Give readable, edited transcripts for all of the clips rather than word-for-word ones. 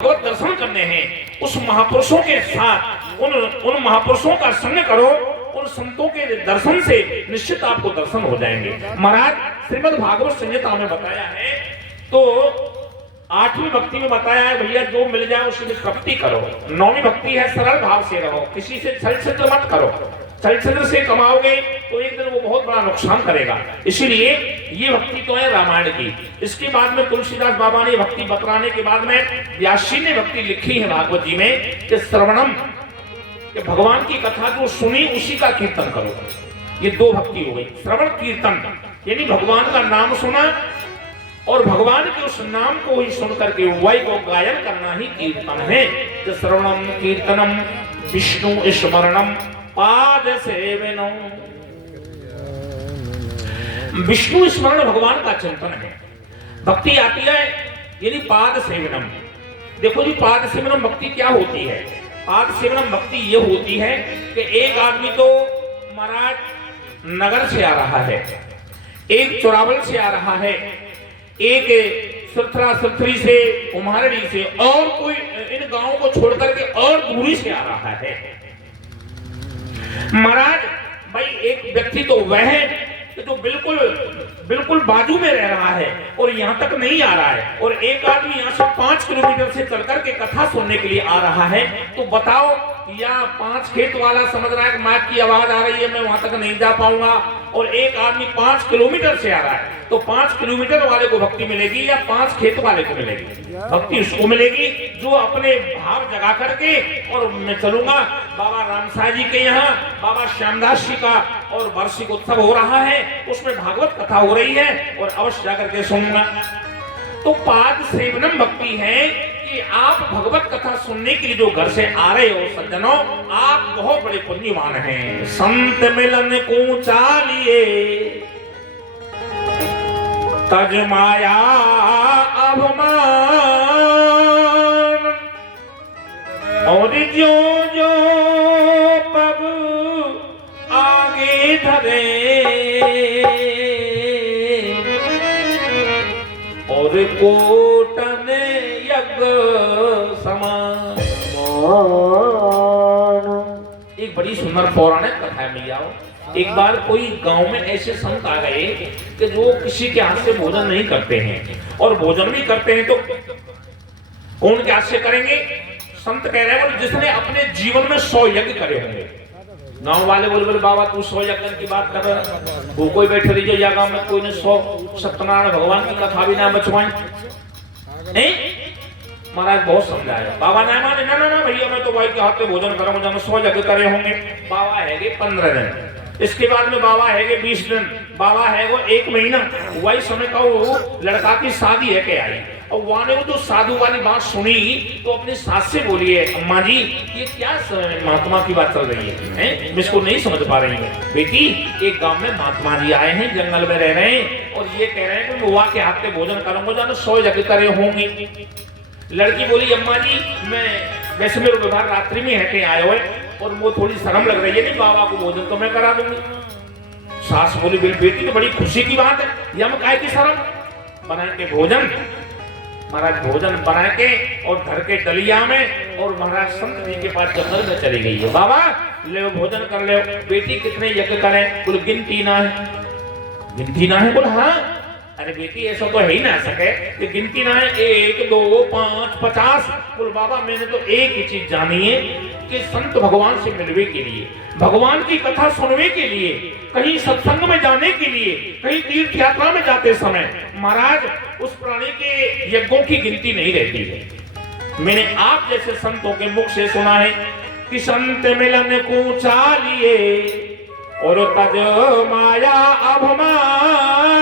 भगवत दर्शन करने हैं, उस महापुरुषों के साथ उन महापुरुषों का संग करो, उन संतों के दर्शन से निश्चित आपको दर्शन हो जाएंगे। महाराज श्रीमद् भागवत संहिता में बताया है, तो 8वीं भक्ति में बताया है भैया जो मिल जाए उसी में भक्ति करो। 9वीं भक्ति है सरल भाव से रहो, किसी से छल छिद्र मत करो। छल छिद्र से कमाओगे तो एक दिन वो बहुत बड़ा नुकसान करेगा। इसीलिए ये भक्ति तो है रामायण की। इसके बाद में तुलसीदास बाबा ने भक्ति बतलाने के बाद में व्यास जी ने भक्ति लिखी है भागवत जी में कि श्रवणम, कि भगवान की कथा जो सुनी उसी का कीर्तन करो। ये 2 भक्ति हो गई, श्रवण कीर्तन, यानी भगवान का नाम सुना और भगवान के उस नाम को ही सुन करके वही को गायन करना ही कीर्तन है। कि श्रवणम कीर्तनम विष्णु स्मरणम पाद सेवनम। विष्णु स्मरण भगवान का चिंतन है। भक्ति आती है यानी पाद सेवनम। देखो जी, पाद सेवनम भक्ति क्या होती है? पाद सेवनम भक्ति ये होती है कि एक आदमी तो महाराज नगर से आ रहा है, एक चोरावल से आ रहा है, एक सुथरा सुथरी से, उम्हारड़ी से, और कोई इन गांवों को छोड़ करके और दूरी से आ रहा है। महाराज भाई एक व्यक्ति तो वह है कि तो बिल्कुल बाजू में रह रहा है और यहाँ तक नहीं आ रहा है, और एक आदमी यहाँ से 5 किलोमीटर से चल करके कथा सुनने के लिए आ रहा है। तो बताओ, या 5 खेत वाला समझ रहा है कि माइक की आवाज आ रही है, मैं वहां तक नहीं जा पाऊंगा, और एक आदमी 5 किलोमीटर से आ रहा है, तो 5 किलोमीटर वाले को भक्ति मिलेगी या 5 खेत वाले को मिलेगी? भक्ति उसको मिलेगी जो अपने भाव जगा करके, और मैं चलूंगा बाबा रामसाई जी के यहाँ, बाबा श्यामदास जी का और वार्षिक उत्सव हो रहा है, उसमें भागवत कथा हो रही है और अवश्य जाकर के सुनूंगा। तो पाद सेवनम भक्ति है कि आप भगवत कथा सुनने के लिए जो घर से आ रहे हो सज्जनों, आप बहुत बड़े पुण्यवान हैं। संत मिलन को चालिए तज माया अभिमान, और जो जो पग आगे धरे और कोटन यज्ञ समान। एक बड़ी सुंदर पौराणिक कथा है भैया। एक बार कोई गांव में ऐसे संत आ गए कि जो किसी के हाथ से भोजन नहीं करते हैं, और भोजन भी करते हैं तो कौन के हाथ से करेंगे? संत कह रहे हैं जिसने अपने जीवन में 100 यज्ञ करे होंगे। गांव वाले बोले बाबा तू 100 यज्ञ की बात कर रहा है, वो कोई बैठे रही या गांव में कोई ने 100 सत्यनारायण भगवान की कथा भी ना बचवाई। महाराज बहुत समझाया, बाबा ने माने ना ना ना भैया मैं तो भाई के हाथ में भोजन करूंगा, 100 यज्ञ करे होंगे। बाबा है 15 दिन, इसके बाद में बाबा है 20 दिन, बाबा है वो 1 महीना। वही समय का वो लड़का की शादी है के आई, और वहां ने वो जो साधु वाली बात सुनी तो अपनी सास से बोली है, अम्मा जी ये क्या महात्मा की बात चल रही है, मैं इसको नहीं समझ पा रही हूँ। बेटी एक गांव में महात्मा जी आए हैं, जंगल में रह रहे हैं, और ये कह रहे हैं कि मैं वहां के हाथ में भोजन करूंगा, जानो 100 यज्ञ करे होंगे। लड़की बोली अम्मा जी मैं वैसे मेरे व्यवहार रात्रि में है के आए हुए, और वो थोड़ी शर्म लग रही है, नहीं बाबा को भोजन तो मैं करा दूंगी। सास बोली बेटी तो बड़ी खुशी की बात है, यम काय की शर्म, बना के भोजन। महाराज भोजन बना के और घर के डलिया में, और महाराज संत जी के पास जंगल में चली गई है। बाबा ले भोजन कर ले। बेटी कितने यज्ञ करें? बोले गिनती ना है। गिनती ना है? बोले हाँ। अरे बेटी ऐसा तो है ही ना सके कि गिनती ना है, 1 2 5 50। बोल बाबा मैंने तो एक ही चीज जानी है कि संत भगवान से मिलने के लिए, भगवान की कथा सुनने के लिए, कहीं सत्संग में जाने के लिए, कहीं तीर्थ यात्रा में जाते समय महाराज उस प्राणी के यज्ञों की गिनती नहीं रहती है। मैंने आप जैसे संतों के मुख से सुना है कि संत मिलन को चालिए और तज माया अभिमान,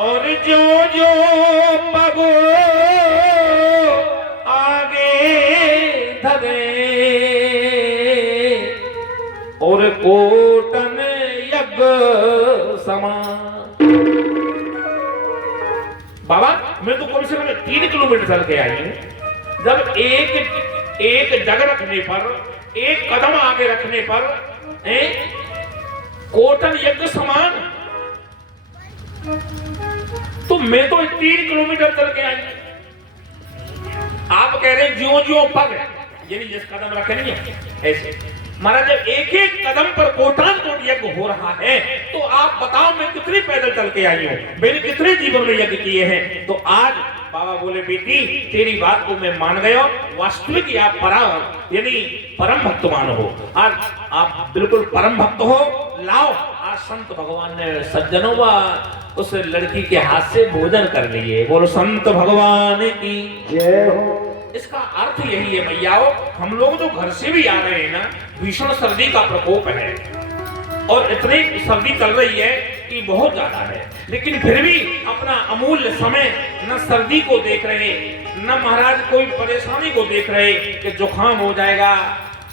और जो जो पग आगे धरे और कोटन यज्ञ समान। बाबा मैं तो कम से कम 3 किलोमीटर चल के आई हूं, जब एक जगह रखने पर, एक कदम आगे रखने पर कोटन यज्ञ समान, तो मैं तो 3 किलोमीटर चल के आई। कह रहे हैं ज्यों ज्यों पग, यानी जिस कदम रखे नहीं ऐसे। महाराज जब एक एक कदम पर कोटान कोट यज्ञ हो रहा है तो आप बताओ मैं कितने पैदल चल के आई हूँ, मैंने कितने जीवन में यज्ञ किए हैं। तो आज बाबा बोले बेटी तेरी बात को मैं मान गया, वास्तविक आप यानी परम भक्तमान हो, आज आप बिल्कुल परम भक्त हो। लाओ आज संत भगवान ने सज्जनों व उस लड़की के हाथ से भोजन कर लिए। बोलो संत भगवान की जय हो। इसका अर्थ यही है भैयाओ, हम लोग जो घर से भी आ रहे हैं ना, भीषण सर्दी का प्रकोप है और इतनी सर्दी चल रही है कि बहुत ज्यादा है, लेकिन फिर भी अपना अमूल्य समय न सर्दी को देख रहे, न महाराज कोई परेशानी को देख रहे कि जुकाम हो जाएगा,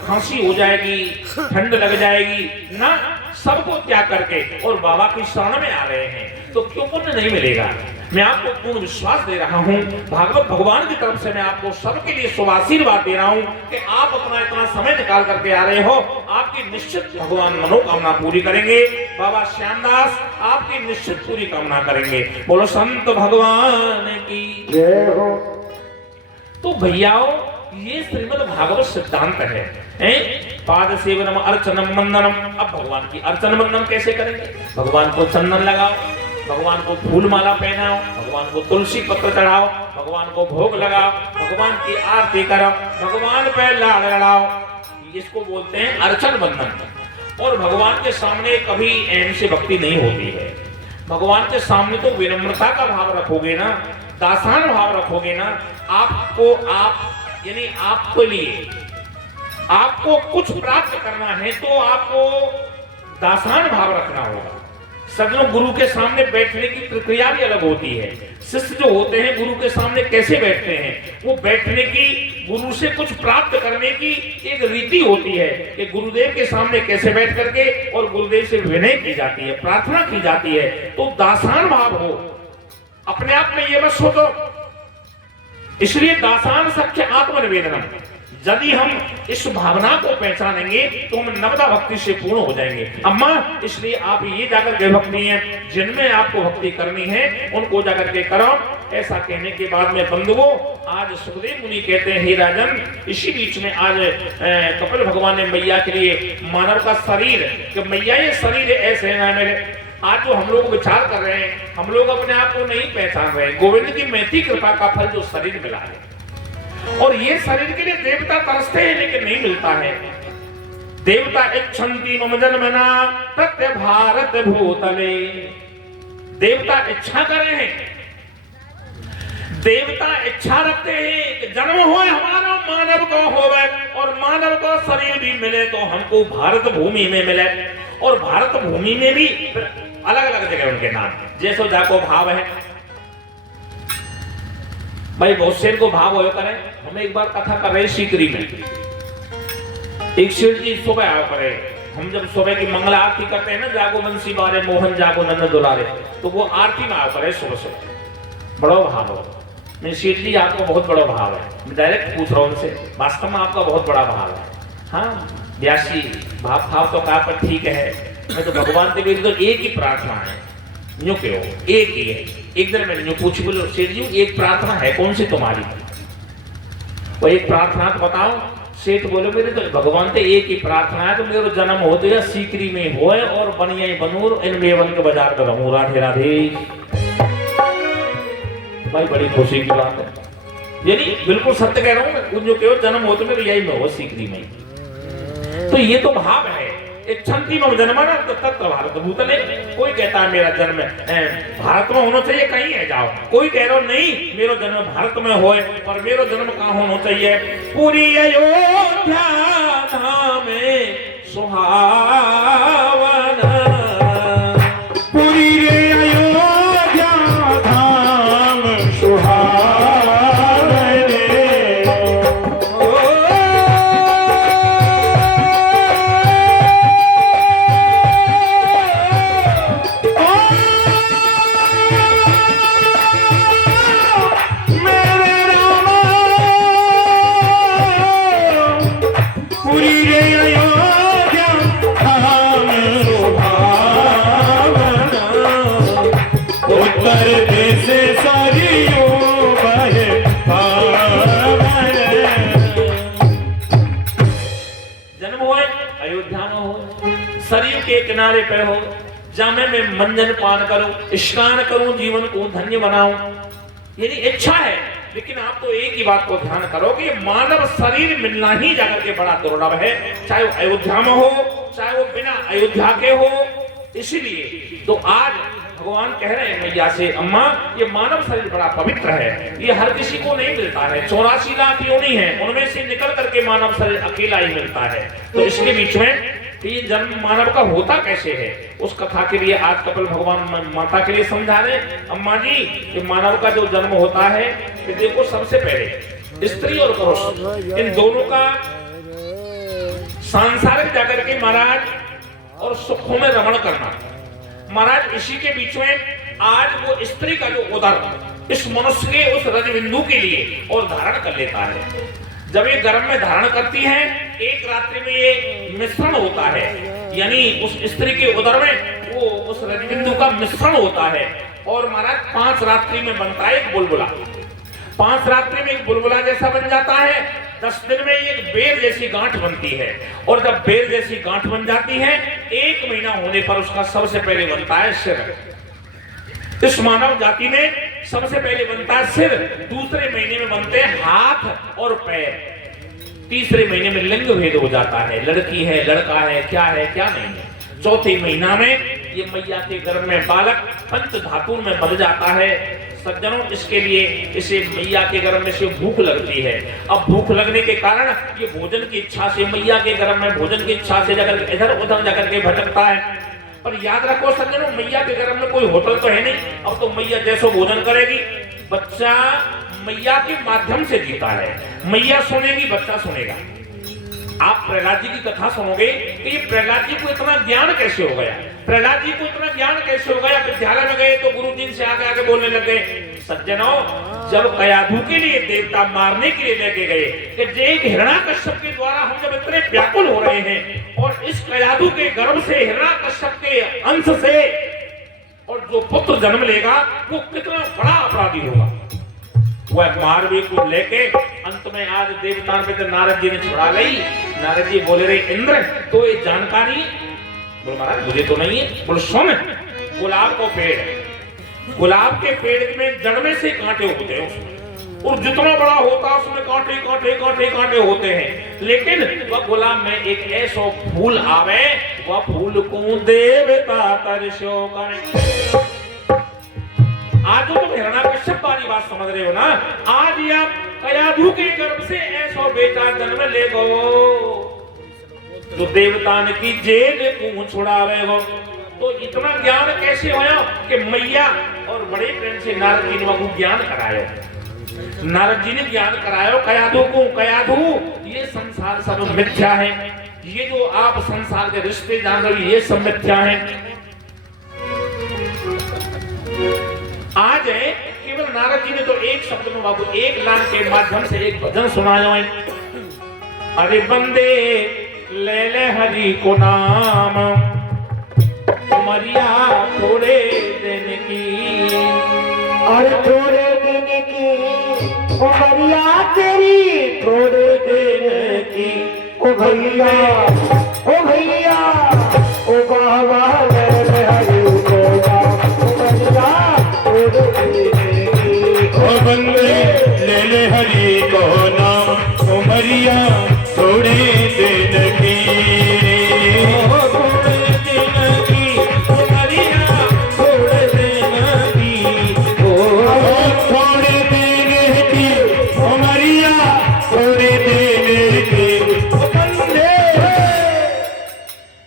खांसी हो जाएगी, ठंड लग जाएगी, ना सबको त्याग करके और बाबा की शरण में आ रहे हैं। तो क्यों पुण्य नहीं मिलेगा? मैं आपको पूर्ण विश्वास दे रहा हूं, भागवत भगवान की तरफ से मैं आपको सबके लिए शुभाशीर्वाद दे रहा हूं कि आप अपना इतना समय निकाल करके आ रहे हो, आपकी निश्चित भगवान मनोकामना पूरी करेंगे। बाबा श्यामदास आपकी निश्चित पूरी कामना करेंगे। बोलो संत भगवान की जय हो। तो भैयाओ ये श्रीमद् भागवत सिद्धांत है, पाद सेवनम अर्चनम वंदनम। अब भगवान की अर्चन वंदन कैसे करेंगे? भगवान को चंदन लगाओ, भगवान को फूल माला पहनाओ, भगवान को तुलसी पत्र चढ़ाओ, भगवान को भोग लगाओ, भगवान की आरती करो, भगवान पे लाड लड़ाओ, इसको बोलते हैं अर्चन बंधन। और भगवान के सामने कभी ऐसे भक्ति नहीं होती है। भगवान के सामने तो विनम्रता का भाव रखोगे ना, दासान भाव रखोगे ना, आपको आप यानी आपके लिए आपको कुछ प्राप्त करना है तो आपको दासान भाव रखना होगा। सज्जनों गुरु के सामने बैठने की प्रक्रिया भी अलग होती है। शिष्य जो होते हैं गुरु के सामने कैसे बैठते हैं, वो बैठने की, गुरु से कुछ प्राप्त करने की एक रीति होती है कि गुरुदेव के सामने कैसे बैठ करके और गुरुदेव से विनय की जाती है, प्रार्थना की जाती है। तो दासान भाव हो, अपने आप में ये मत सोचो। इसलिए दासान सख्य आत्मनिवेदनम, यदि हम इस भावना को पहचानेंगे तो हम नवदा भक्ति से पूर्ण हो जाएंगे। अम्मा इसलिए आप ये जाकर के भक्ति है, जिनमें आपको भक्ति करनी है उनको जाकर के करो। ऐसा कहने के बाद में बंधुओं आज सुखदेव मुनि कहते हैं, हे राजन, इसी बीच में आज कपिल भगवान ने मैया के लिए मानव का शरीर, कि मैया ये शरीर ऐसे ना मेरे। आज जो हम लोग विचार कर रहे हैं, हम लोग अपने आप को नहीं पहचान रहे। गोविंद की महती कृपा का फल जो शरीर मिला है, और ये शरीर के लिए देवता तरसते हैं लेकिन नहीं मिलता है। देवता इच्छन्ति मम जन्मना प्रत्य भारत भूतले, देवता इच्छा कर रहे हैं, देवता इच्छा रखते हैं कि जन्म हो हमारा मानव को होवे, और मानव को शरीर भी मिले तो हमको भारत भूमि में मिले। और भारत भूमि में भी अलग अलग जगह उनके नाम, जैसो जाको भाव है भाई, बहुत से को भाव हो करें। हम एक बार कथा कर रहे सीकरी में, एक शेर जी सुबह आओ करे, हम जब सुबह की मंगला आरती करते हैं ना, जागो बंसी बारे मोहन जागो नंद दुलारे, तो वो आरती में आओ करे सुबह सुबह। बड़ा भाव हो, मैं शेर जी आपको बहुत बड़ा भाव है, मैं डायरेक्ट पूछ रहा हूँ उनसे, वास्तव में आपका बहुत बड़ा भाव है। हाँ व्यासी भाव तो कहा पर ठीक है, मैं तो भगवान से मेरी तो एक ही प्रार्थना है, यूं क्यों एक ही है। एक दिन मैंने यूं पूछी, बोलो सेठ जी एक प्रार्थना है कौन सी तुम्हारी? वो एक प्रार्थना तो बताओ। सेठ बोले मेरे तो भगवान से एक ही प्रार्थना है, तो मेरा जन्म हो तो या सीकरी में होए और बनिया बनूर इन मेवन के बाजार पर रहूं। राधे राधे। भाई बड़ी खुशी की बात है, यानी बिल्कुल सत्य कह रहा हूँ मैं, जो कहो जन्म हो तो मेरे यही में हो सीकरी में। तो ये तो भाव है, इच्छन्ति मम जन्मना तत्र भारत भूतले। कोई कहता है मेरा जन्म भारत में होना चाहिए, कहीं है जाओ। कोई कह रहा नहीं मेरा जन्म भारत में होए, पर मेरा जन्म कहाँ होना चाहिए? पूरी अयोध्या धाम सुहावन, पूरी अयोध्या धाम सुहावन। पूरी अयोध्या धाम के किनारे पे हो, जामे में मंजन पान करो, स्नान करूं, जीवन को धन्य बनाऊं, यदि इच्छा है। लेकिन आप तो एक ही बात को ध्यान करो कि मानव शरीर मिलना ही जाकर के बड़ा दुर्लभ है, चाहे वो अयोध्या में हो, चाहे वो बिना अयोध्या के हो। इसीलिए तो आज भगवान कह रहे हैं मैया से, अम्मा ये मानव शरीर बड़ा पवित्र है, ये हर किसी को नहीं मिलता है। 84 लाख योनि है, उनमें से निकल करके मानव शरीर अकेला ही मिलता है। तो इसके बीच में ये जन्म मानव का होता कैसे है, उस कथा के लिए आज कपिल भगवान माता के लिए समझा रहे। अम्मा जी, ये मानव का जो जन्म होता है, कि देखो सबसे पहले स्त्री और पुरुष इन दोनों का सांसारिक जाकर के महाराज और सुखों में रमण करना, महाराज इसी के बीच में आज वो स्त्री का जो उदर इस मनुष्य के उस रजबिंदु के लिए और धारण कर लेता है। जब ये गर्भ में धारण करती है, एक रात्रि में ये मिश्रण होता है, यानी उस स्त्री के उदर में वो उस रजबिंदु का मिश्रण होता है। और महाराज 5 रात्रि में बनता है एक बुलबुला, 5 रात्रि में एक बुलबुला जैसा बन जाता है। 10 दिन में एक बेर जैसी गांठ बनती है, और जब बेर जैसी गांठ बन जाती है, 1 महीना होने पर उसका सबसे पहले बनता है सिर। इस मानव जाति में सबसे पहले बनता है सिर, दूसरे महीने में बनते हैं हाथ और पैर, तीसरे महीने में लिंग भेद हो जाता है, लड़की है लड़का है, क्या है क्या नहीं है। चौथे महीना में ये मैया के गर्भ में बालक पंच धातु में बन जाता है। सज्जनों, इसके लिए इसे मैया के गर्भ में से भूख लगती है। अब भूख लगने के कारण ये भोजन की इच्छा से, मैया के गर्भ में भोजन की इच्छा से जाकर इधर उधर जाकर के भटकता है। पर याद रखो सज्जनों, मैया के गर्भ में कोई होटल तो है नहीं। अब तो मैया जैसो भोजन करेगी, बच्चा मैया के माध्यम से जीता है। मैया सुनेगी, बच्चा सुनेगा। आप प्रहलाद जी की कथा सुनोगे कि ये प्रहलाद जी को इतना ज्ञान कैसे हो गया, प्रहलाद जी को इतना ज्ञान कैसे हो गया। विद्यालय में गए तो गुरु जी से आगे आगे बोलने लगे। सज्जनों, जब कयाधु के लिए देवता मारने के लिए लेके गए कि एक हिरण्याकश्यप के द्वारा हम जब इतने व्याकुल हो रहे हैं, और इस कयाधु के गर्भ से हिरण्याकश्यप के अंश से और जो पुत्र जन्म लेगा वो कितना बड़ा अपराधी होगा। वह मारवी को लेके अंत में आज देवताओं पे नारद जी ने छुड़ा ली। नारद जी बोले रहे, इंद्र तो ये जानकारी, बोल महाराज मुझे तो नहीं है। बोल सुन, गुलाब को पेड़, गुलाब के पेड़ में जड़ में से कांटे होते हैं उसमें, और जितना बड़ा होता है उसमें कांटे कांटे कांटे कांटे होते हैं। लेकिन वह गुलाब में एक ऐसा फूल आवे, वह फूल को देवता तरसो करे। आज तो तुम हिरण्याकश्यप वाली बात समझ रहे हो ना। आज आप कयाधु के गर्भ से ऐसा बेटा जन्म ले गो जो देवतान की जेल को छुड़ावे हो। तो इतना ज्ञान कैसे होया कि मैया और बड़े प्रेम से नारद जी ने ज्ञान करायो। नारद जी ने ज्ञान करायो कयाधु को। कयाधु, ये संसार सब मिथ्या है, ये जो आप संसार के रिश्ते जान रहे हो ये सब मिथ्या है। आज है केवल नारद जी ने तो एक शब्द में बाबू एक लाइन के माध्यम से एक भजन सुनाया है। अरे बंदे ले ले हरि को नाम, उमरिया थोड़े दिन की, अरे थोड़े दिन की उमरिया तेरी, थोड़े दिन की। ओ भैया, ओ भैया, ओ बाबा ले ले हरि को नाम, उमरिया थोड़े दिन की। ओ बंदे ले ले हरि को नाम, उमरिया थोड़े दिन की।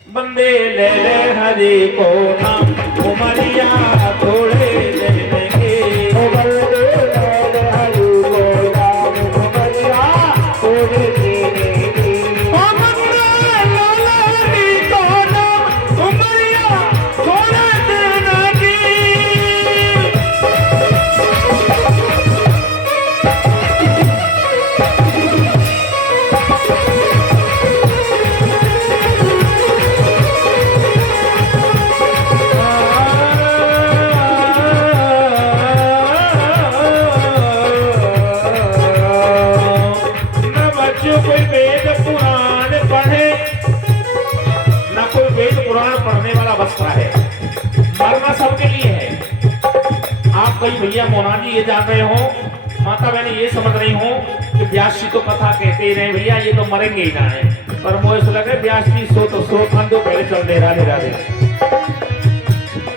बंदे ले ले हरि को नाम, उमरिया थोड़े दिन की। ओ बंदे ले ले हरि को नाम, उमरिया थोड़े दिन की। ओ बंदे ले ले हरि को नाम, उमरिया थोड़े दिन की। भैया मोना जी ये जान रहे हो, माता बहन ये समझ रही हो कि ब्यास जी तो कथा कहते ही रहे भैया, ये तो मरेंगे ही ना है। पर मुझे ऐसा लगे ब्यास जी सो तो सो, खान दो पहले चल दे राधे राधे।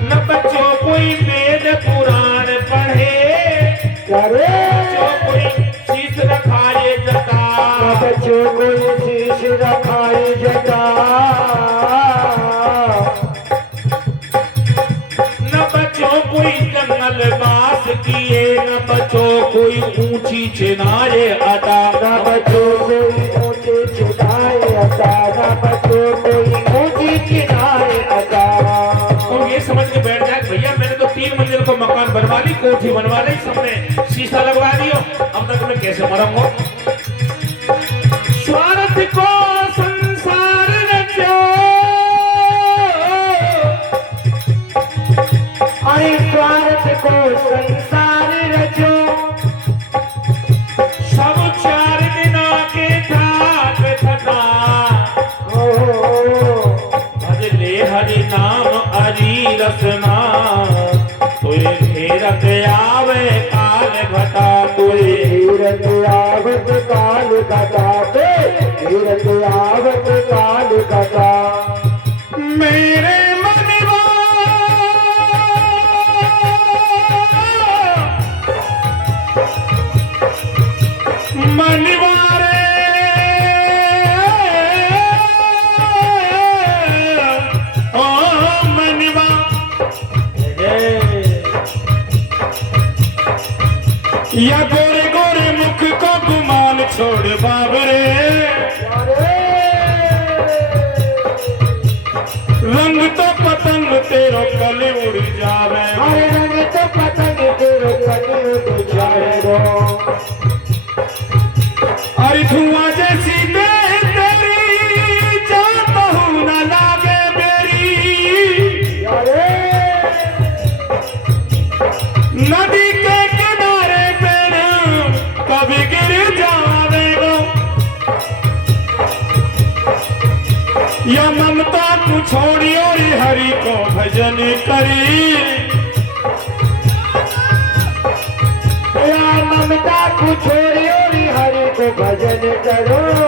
न बच्चों कोई वेद पुराण पढ़े, बच्चों कोई शीश रखाए जटा, बच्चों कोई शीश रखाए जटा, न बच्चों कोई जंगल वास किए, न बच्चों कोई ऊंची चिनारे अटा, न बच्चों कोई ऊंचे चुनाए अटा, न बच्चों कोई ऊंची चिनाए अटा। तो ये समझ के बैठ जाए भैया मैंने तो 3 मंजिल को मकान बनवा ली, कोठी बनवा ली, सबने शीशा लगवा दियो, अब तक मैं कैसे मरूंगा। स्वार्थ को संसार रचो, अरे स्वार्थ को संसार रचो, सब 4 दिना के ठाक ठटा, भज ले हरि नाम हरि रसना, तुझे घेरत आवे काल घटा, तुझे धीरत आवत काल घटा पे, धीरत आवत काल घटा। मेरे मनवा मनवारे ओ मनवा, या गोरे गोरे मुख को गुमान छोड़ बाबरे, रंग तो पतंग तेरो कल उड़ जावे, हरे रंग तो पतंग तेरो कल उड़ जाएगो, अरे धुआं जैसी देह तेरी, जाता हूँ न लागे मेरी, नदी के किनारे पर कभी गिर जावेगो, या ममता को छोड़ी और हरि को भजन करी, या ममता को छोड़ी और हरि को भजन करो।